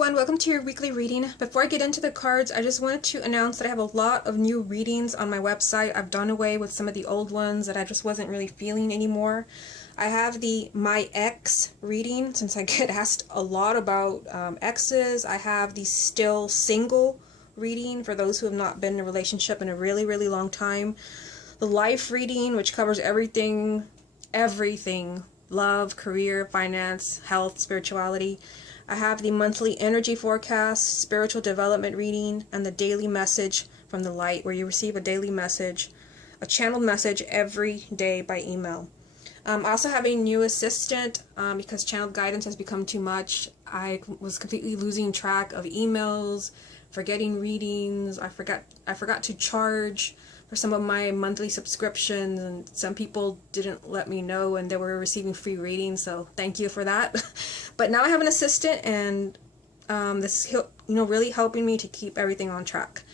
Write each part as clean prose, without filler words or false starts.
everyone, welcome to your weekly reading. Before I get into the cards, I just wanted to announce that I have a lot of new readings on my website. I've done away with some of the old ones that I just wasn't really feeling anymore. I have the My Ex reading, since I get asked a lot about exes. I have the Still Single reading for those who have not been in a relationship in a really, really long time. The Life reading, which covers everything, love, career, finance, health, spirituality. I have the monthly energy forecast, spiritual development reading, and the daily message from the light, where you receive a daily message, a channeled message every day by email. I also have a new assistant because channeled guidance has become too much. I was completely losing track of emails, forgetting readings. I forgot to charge for some of my monthly subscriptions, and some people didn't let me know and they were receiving free readings, so thank you for that. But now I have an assistant, and this is really helping me to keep everything on track.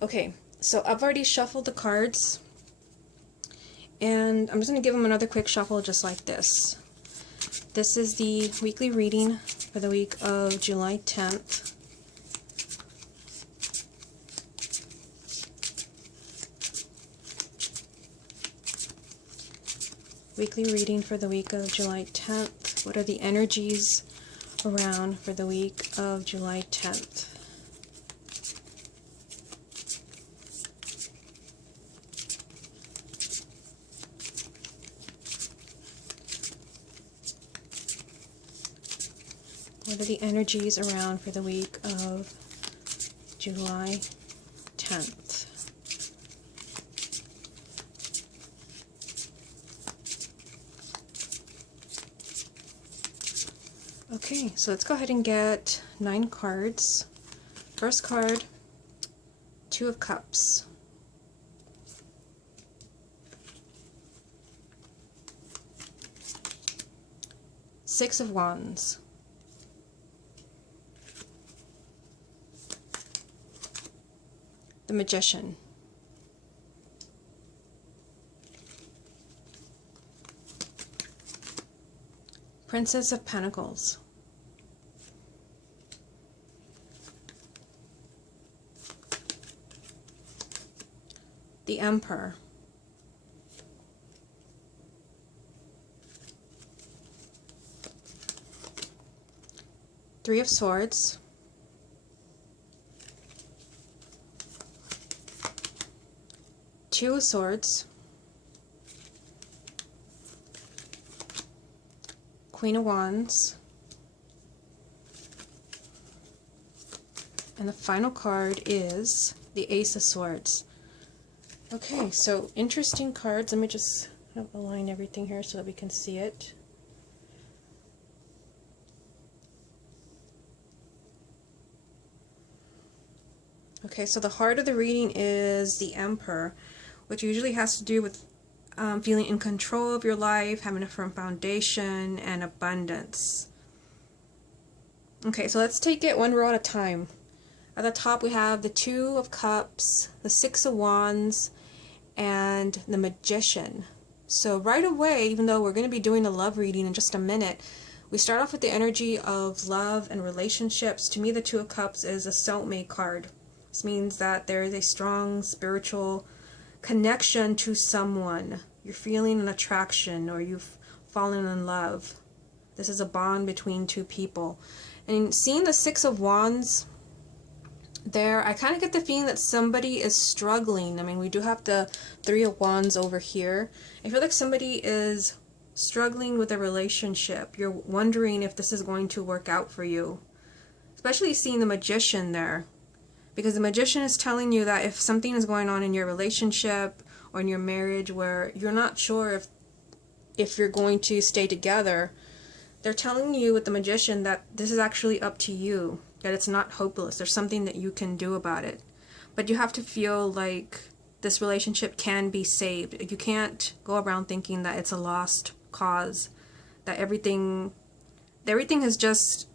Okay, so I've already shuffled the cards, and I'm just going to give them another quick shuffle just like this. This is the weekly reading for the week of July 10th. Weekly reading for the week of July 10th. What are the energies around for the week of July 10th? What are the energies around for the week of July 10th? Okay, so let's go ahead and get 9 cards. First card, 2 of Cups. Six of Wands. The Magician. Princess of Pentacles. The Emperor. Three of Swords. Two of Swords. Queen of Wands. And the final card is the Ace of Swords. Okay, so interesting cards. Let me just align everything here so that we can see it. Okay, so the heart of the reading is the Emperor, which usually has to do with feeling in control of your life, having a firm foundation, and abundance. Okay, so let's take it one row at a time. At the top we have the Two of Cups, the Six of Wands, and the Magician. So right away, even though we're going to be doing a love reading in just a minute, we start off with the energy of love and relationships. To me, the Two of Cups is a soulmate card. This means that there is a strong spiritual connection to someone. You're feeling an attraction, or you've fallen in love. This is a bond between two people. And seeing the Six of Wands there, I kind of get the feeling that somebody is struggling. I mean, we do have the Three of Wands over here. I feel like somebody is struggling with a relationship. You're wondering if this is going to work out for you. Especially seeing the Magician there. Because the Magician is telling you that if something is going on in your relationship or in your marriage where you're not sure if you're going to stay together, they're telling you with the Magician that this is actually up to you. That it's not hopeless. There's something that you can do about it. But you have to feel like this relationship can be saved. You can't go around thinking that it's a lost cause, that everything has just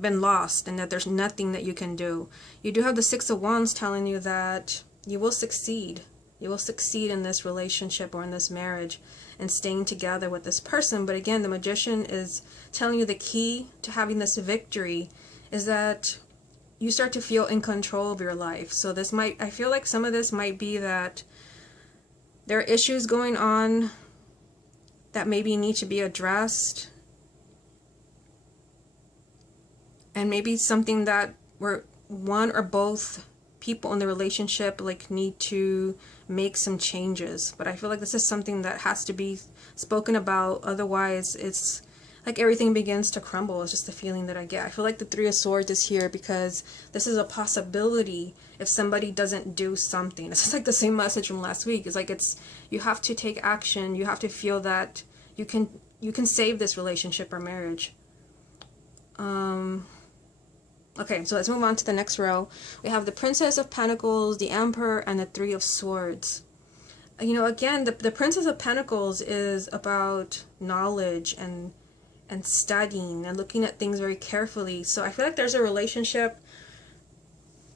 been lost and that there's nothing that you can do. You do have the Six of Wands telling you that you will succeed. You will succeed in this relationship or in this marriage and staying together with this person. But again, the Magician is telling you the key to having this victory is that you start to feel in control of your life. So this might, I feel like some of this might be that there are issues going on that maybe need to be addressed. And maybe something that where one or both people in the relationship like need to make some changes. But I feel like this is something that has to be spoken about, otherwise it's like everything begins to crumble. It's just the feeling that I get. I feel like the Three of Swords is here because this is a possibility if somebody doesn't do something. It's just like the same message from last week. It's like you have to take action. You have to feel that you can save this relationship or marriage. Okay, so let's move on to the next row. We have the Princess of Pentacles, the Emperor, and the Three of Swords. You know, again, the Princess of Pentacles is about knowledge and studying and looking at things very carefully. So I feel like there's a relationship.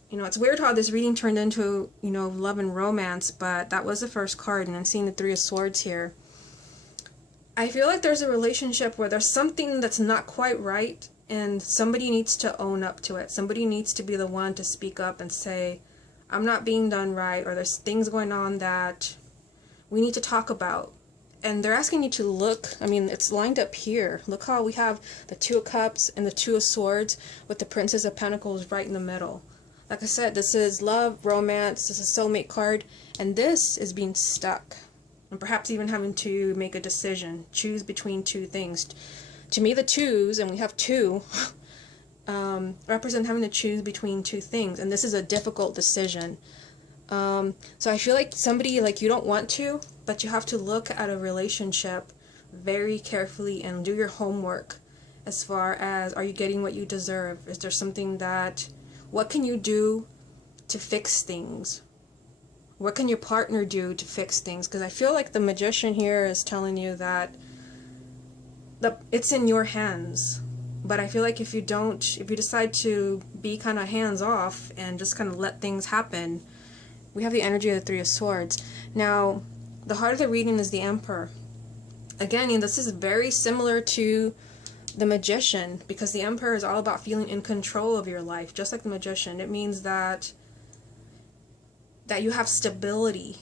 You know, it's weird how this reading turned into, you know, love and romance, but that was the first card, and I'm seeing the Three of Swords here. I feel like there's a relationship where there's something that's not quite right, and somebody needs to own up to it. Somebody needs to be the one to speak up and say, I'm not being done right, or there's things going on that we need to talk about. And they're asking you to look, I mean, it's lined up here. Look how we have the Two of Cups and the Two of Swords with the Princess of Pentacles right in the middle. Like I said, this is love, romance, this is a soulmate card, and this is being stuck. And perhaps even having to make a decision, choose between two things. To me, the twos, and we have two, represent having to choose between two things. And this is a difficult decision. So I feel like somebody, like, you don't want to, but you have to look at a relationship very carefully and do your homework as far as, are you getting what you deserve? Is there something that, what can you do to fix things? What can your partner do to fix things? Because I feel like the Magician here is telling you that it's in your hands. But I feel like if you decide to be kind of hands off and just kind of let things happen, we have the energy of the Three of Swords. Now, the heart of the reading is the Emperor. Again, this is very similar to the Magician, because the Emperor is all about feeling in control of your life, just like the Magician. It means that you have stability,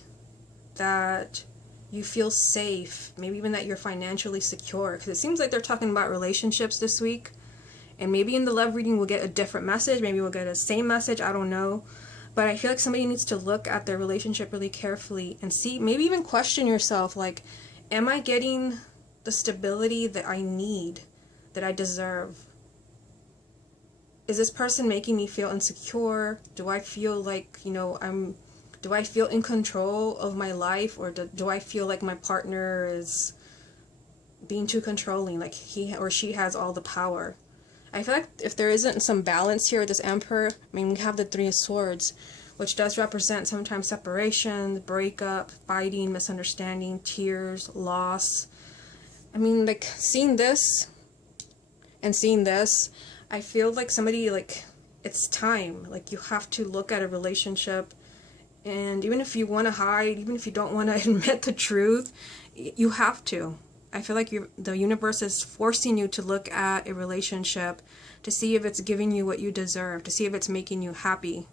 that you feel safe, maybe even that you're financially secure. Because it seems like they're talking about relationships this week. And maybe in the love reading we'll get a different message. Maybe we'll get the same message. I don't know. But I feel like somebody needs to look at their relationship really carefully and see, maybe even question yourself, like, am I getting the stability that I need, that I deserve? Is this person making me feel insecure? Do I feel like, you know, do I feel in control of my life, or do I feel like my partner is being too controlling, like he or she has all the power? I feel like if there isn't some balance here with this Emperor, I mean, we have the Three of Swords, which does represent sometimes separation, breakup, fighting, misunderstanding, tears, loss. I mean, like, seeing this and seeing this, I feel like somebody, like, it's time. Like, you have to look at a relationship, and even if you want to hide, even if you don't want to admit the truth, you have to. I feel like the universe is forcing you to look at a relationship to see if it's giving you what you deserve, to see if it's making you happy.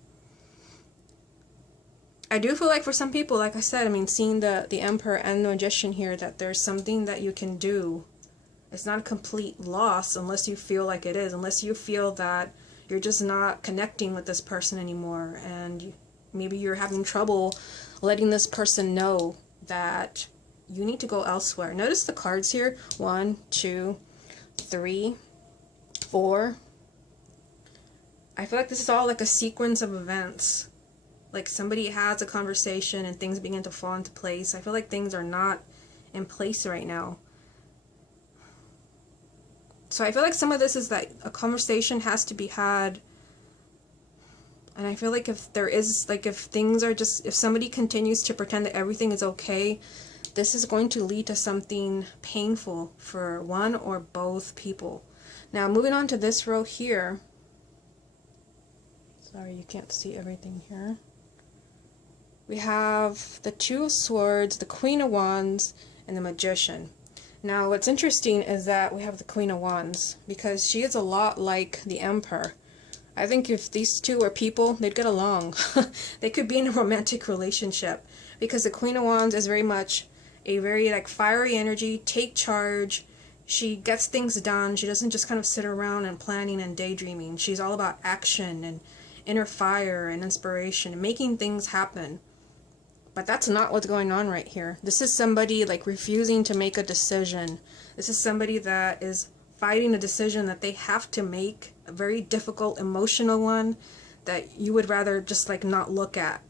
I do feel like for some people, like I said, I mean, seeing the Emperor and the Magician here, that there's something that you can do. It's not a complete loss unless you feel like it is, unless you feel that you're just not connecting with this person anymore, and maybe you're having trouble letting this person know that you need to go elsewhere. Notice the cards here. 1, 2, 3, 4. I feel like this is all like a sequence of events. Like somebody has a conversation and things begin to fall into place. I feel like things are not in place right now. So I feel like some of this is that a conversation has to be had. And I feel like if there is, like, if things are just, if somebody continues to pretend that everything is okay, this is going to lead to something painful for one or both people. Now, moving on to this row here. Sorry, you can't see everything here. We have the Two of Swords, the Queen of Wands, and the Magician. Now, what's interesting is that we have the Queen of Wands, because she is a lot like the Emperor. I think if these two were people, they'd get along. They could be in a romantic relationship, because the Queen of Wands is very much a very like fiery energy, take charge. She gets things done. She doesn't just kind of sit around and planning and daydreaming. She's all about action and inner fire and inspiration and making things happen. But that's not what's going on right here. This is somebody like refusing to make a decision. This is somebody that is fighting a decision that they have to make, a very difficult emotional one that you would rather just like not look at.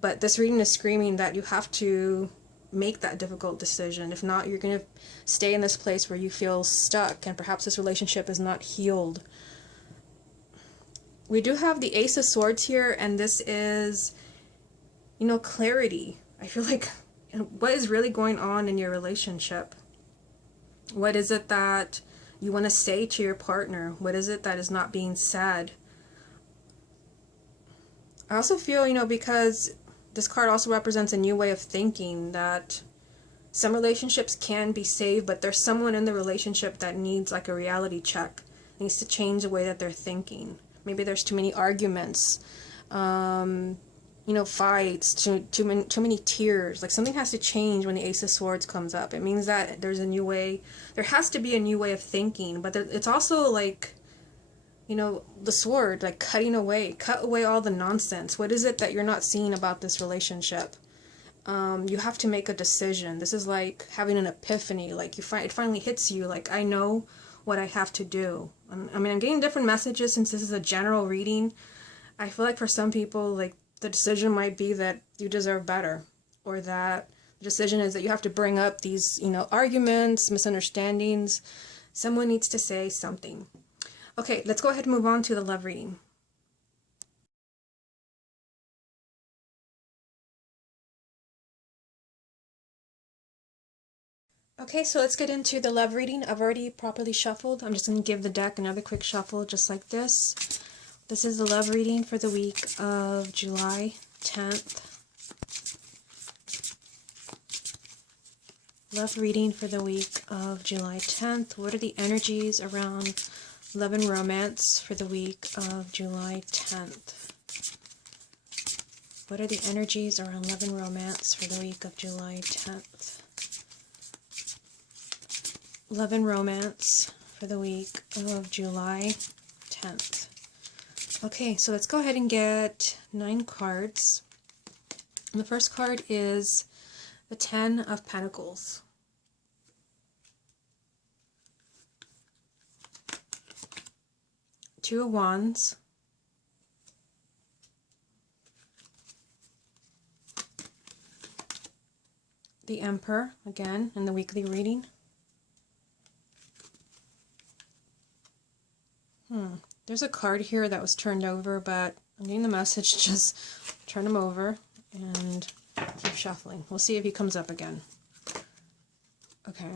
But this reading is screaming that you have to make that difficult decision. If not, you're going to stay in this place where you feel stuck and perhaps this relationship is not healed. We do have the Ace of Swords here, and this is, you know, clarity. I feel like, what is really going on in your relationship? What is it that you want to say to your partner? What is it that is not being said? I also feel, you know, because this card also represents a new way of thinking, that some relationships can be saved, but there's someone in the relationship that needs like a reality check, needs to change the way that they're thinking. Maybe there's too many arguments, you know, fights, too many tears. Like something has to change when the Ace of Swords comes up. It means that there's a new way, there has to be a new way of thinking, but it's also like, you know, the sword, like cut away all the nonsense. What is it that you're not seeing about this relationship? You have to make a decision. This is like having an epiphany. Like it finally hits you. Like, I know what I have to do. I mean, I'm getting different messages since this is a general reading. I feel like for some people, like the decision might be that you deserve better, or that the decision is that you have to bring up these, you know, arguments, misunderstandings. Someone needs to say something. Okay, let's go ahead and move on to the love reading. Okay, so let's get into the love reading. I've already properly shuffled. I'm just going to give the deck another quick shuffle just like this. This is the love reading for the week of July 10th. Love reading for the week of July 10th. What are the energies around love and romance for the week of July 10th? What are the energies around love and romance for the week of July 10th? Love and romance for the week of July 10th. Okay, so let's go ahead and get 9 cards. And the first card is the 10 of Pentacles. Two of Wands. The Emperor, again, in the weekly reading. There's a card here that was turned over, but I'm getting the message, just turn him over and keep shuffling. We'll see if he comes up again. Okay.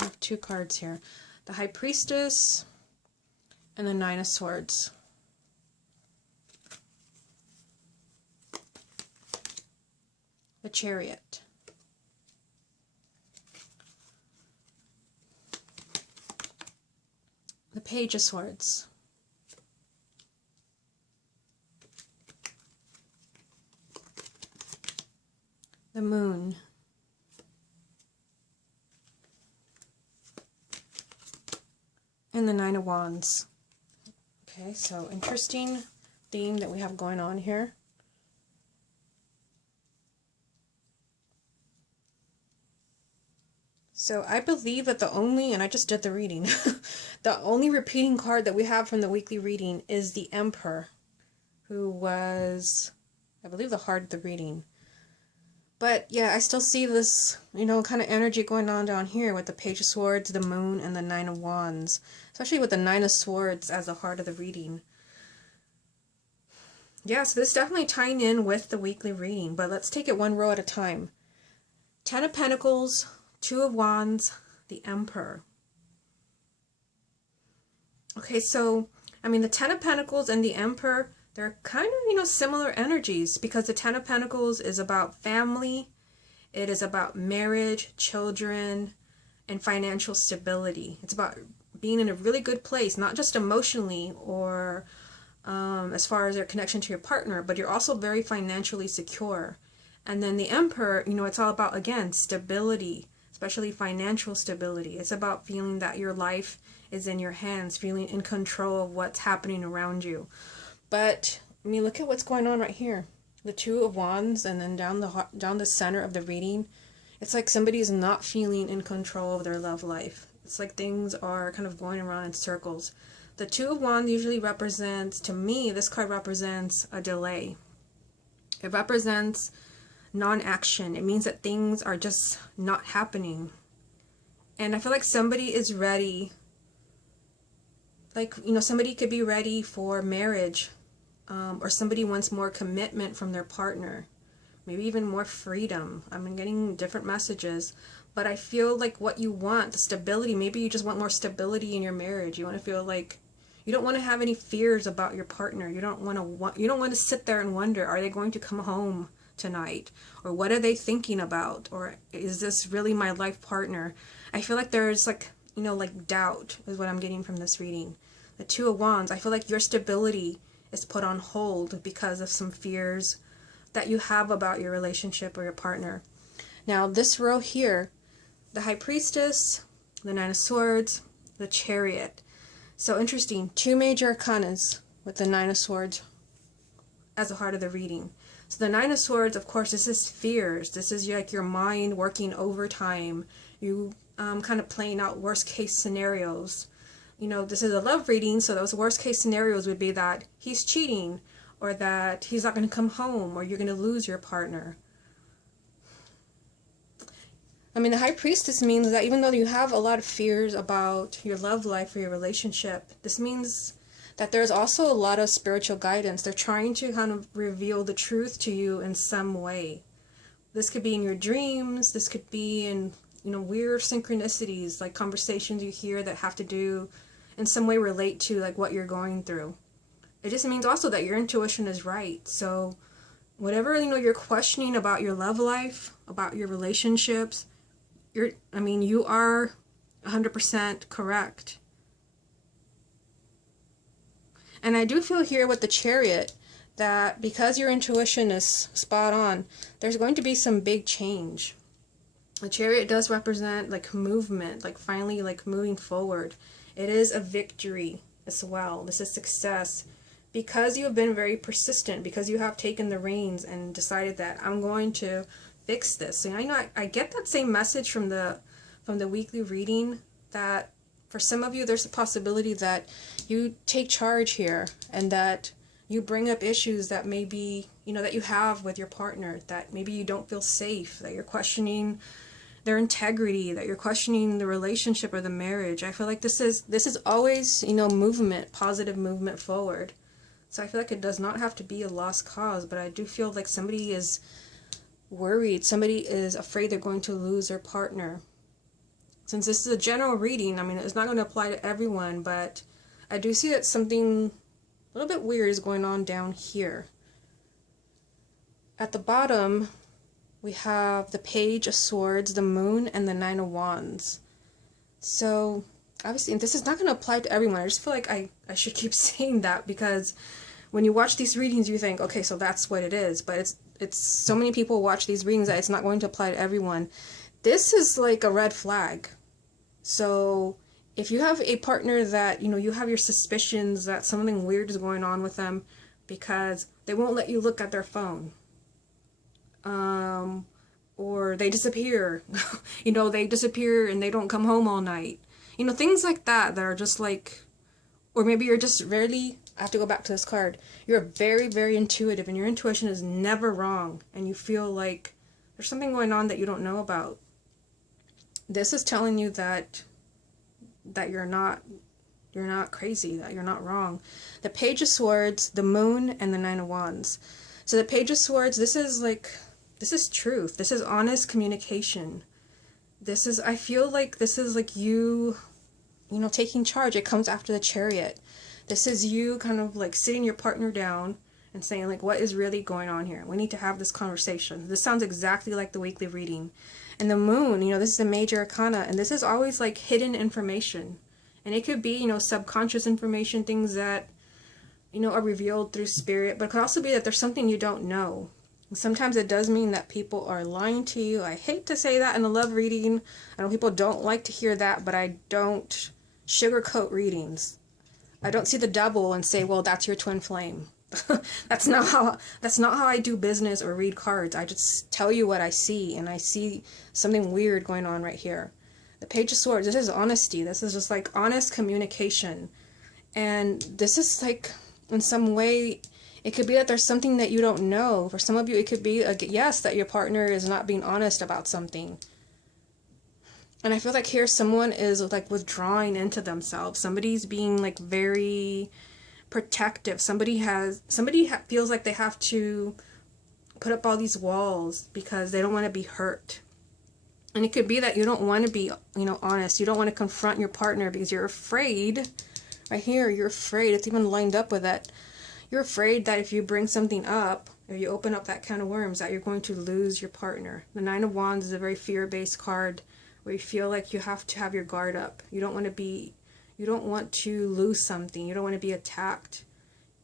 I have 2 cards here. The High Priestess and the 9 of Swords. The Chariot. The Page of Swords. The Moon. And the 9 of Wands. Okay, so interesting theme that we have going on here. So I believe that the only, and I just did the reading, the only repeating card that we have from the weekly reading is the Emperor, who was, I believe, the heart of the reading. But yeah, I still see this, you know, kind of energy going on down here with the Page of Swords, the Moon, and the 9 of Wands. Especially with the 9 of Swords as the heart of the reading. Yeah, so this is definitely tying in with the weekly reading, but let's take it one row at a time. 10 of Pentacles, 2 of Wands, the Emperor. Okay, so, I mean, the 10 of Pentacles and the Emperor, they're kind of, you know, similar energies, because the 10 of Pentacles is about family, it is about marriage, children, and financial stability. It's about being in a really good place, not just emotionally or as far as their connection to your partner, but you're also very financially secure. And then the Emperor, it's all about, again, stability, especially financial stability. It's about feeling that your life is in your hands, feeling in control of what's happening around you. But look at what's going on right here. The Two of Wands, and then down the center of the reading, it's like somebody is not feeling in control of their love life. It's like things are kind of going around in circles. The Two of Wands usually represents, to me, this card represents a delay. It represents non-action. It means that things are just not happening. And I feel like somebody is ready. Like, somebody could be ready for marriage. Or somebody wants more commitment from their partner. Maybe even more freedom. I'm getting different messages. But I feel like what you want, the stability, maybe you just want more stability in your marriage. You want to feel like you don't want to have any fears about your partner. You don't want to sit there and wonder, are they going to come home tonight? Or what are they thinking about? Or is this really my life partner? I feel like there's like doubt is what I'm getting from this reading. The Two of Wands, I feel like your stability is put on hold because of some fears that you have about your relationship or your partner. Now this row here, the High Priestess, the Nine of Swords, the Chariot. So interesting, two major arcanas with the Nine of Swords as the heart of the reading. So the Nine of Swords, of course, this is fears. This is like your mind working overtime. You kind of playing out worst case scenarios. This is a love reading, so those worst case scenarios would be that he's cheating, or that he's not going to come home, or you're going to lose your partner. The High Priestess means that even though you have a lot of fears about your love life or your relationship, this means that there's also a lot of spiritual guidance. They're trying to kind of reveal the truth to you in some way. This could be in your dreams, this could be in, weird synchronicities, like conversations you hear that have to do in some way relate to like what you're going through. It just means also that your intuition is right. So whatever you're questioning about your love life, about your relationships, you are 100% correct. And I do feel here with the Chariot that because your intuition is spot on, there's going to be some big change. The Chariot does represent like movement, like finally like moving forward. It is a victory as well. This is success. Because you have been very persistent, because you have taken the reins and decided that I'm going to fix this. And I get that same message from the weekly reading, that for some of you there's a possibility that you take charge here and that you bring up issues that maybe that you have with your partner, that maybe you don't feel safe, that you're questioning their integrity, that you're questioning the relationship or the marriage. I feel like this is always movement, positive movement forward. So I feel like it does not have to be a lost cause, but I do feel like somebody is worried, somebody is afraid they're going to lose their partner. Since this is a general reading, it's not going to apply to everyone, but I do see that something a little bit weird is going on down here. At the bottom, we have the Page of Swords, the Moon, and the Nine of Wands. So obviously this is not going to apply to everyone. I just feel like I should keep saying that, because when you watch these readings you think, okay, so that's what it is, but it's so many people watch these readings that it's not going to apply to everyone. This is like a red flag. So if you have a partner that you have your suspicions that something weird is going on with them because they won't let you look at their phone, or they disappear, they disappear and they don't come home all night. Things like that are just like, or maybe you're just rarely, I have to go back to this card, you're very, very intuitive and your intuition is never wrong and you feel like there's something going on that you don't know about. This is telling you that you're not crazy, that you're not wrong. The Page of Swords, the Moon, and the Nine of Wands. So the Page of Swords, this is truth. This is honest communication. I feel like this is like you taking charge. It comes after the Chariot. This is you kind of like sitting your partner down and saying like, what is really going on here? We need to have this conversation. This sounds exactly like the weekly reading. And the Moon, this is a major arcana, and this is always like hidden information. And it could be, subconscious information, things that you know, are revealed through spirit, but it could also be that there's something you don't know. Sometimes it does mean that people are lying to you. I hate to say that in a love reading. I know people don't like to hear that, but I don't sugarcoat readings. I don't see the devil and say, well, that's your twin flame. That's not how I do business or read cards. I just tell you what I see, and I see something weird going on right here. The Page of Swords, this is honesty. This is just like honest communication. And this is like, in some way, it could be that there's something that you don't know. For some of you, it could be, yes, that your partner is not being honest about something. And I feel like here someone is like withdrawing into themselves. Somebody's being like very protective. Somebody feels like they have to put up all these walls because they don't want to be hurt. And it could be that you don't want to be, you know, honest. You don't want to confront your partner because you're afraid. Right here, you're afraid. It's even lined up with it. You're afraid that if you bring something up, or you open up that can of worms, that you're going to lose your partner. The Nine of Wands is a very fear-based card where you feel like you have to have your guard up. You don't want to lose something. You don't want to be attacked.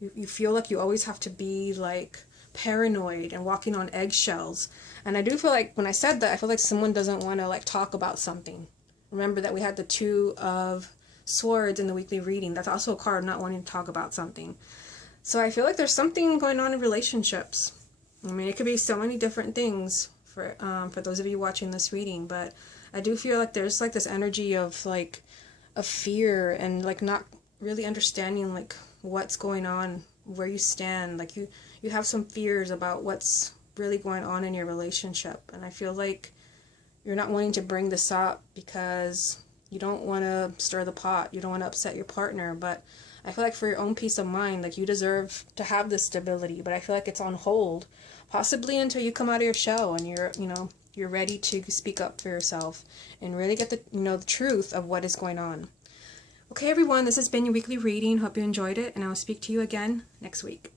You feel like you always have to be like paranoid and walking on eggshells. And I do feel like when I said that, I feel like someone doesn't want to like talk about something. Remember that we had the Two of Swords in the weekly reading. That's also a card not wanting to talk about something. So I feel like there's something going on in relationships. I mean, it could be so many different things for those of you watching this reading, but I do feel like there's like this energy of like of fear and like not really understanding like what's going on, where you stand. Like you have some fears about what's really going on in your relationship, and I feel like you're not wanting to bring this up because you don't want to stir the pot. You don't want to upset your partner, but I feel like for your own peace of mind, like you deserve to have this stability, but I feel like it's on hold, possibly until you come out of your shell and you're ready to speak up for yourself and really get the truth of what is going on. Okay, everyone, this has been your weekly reading. Hope you enjoyed it, and I will speak to you again next week.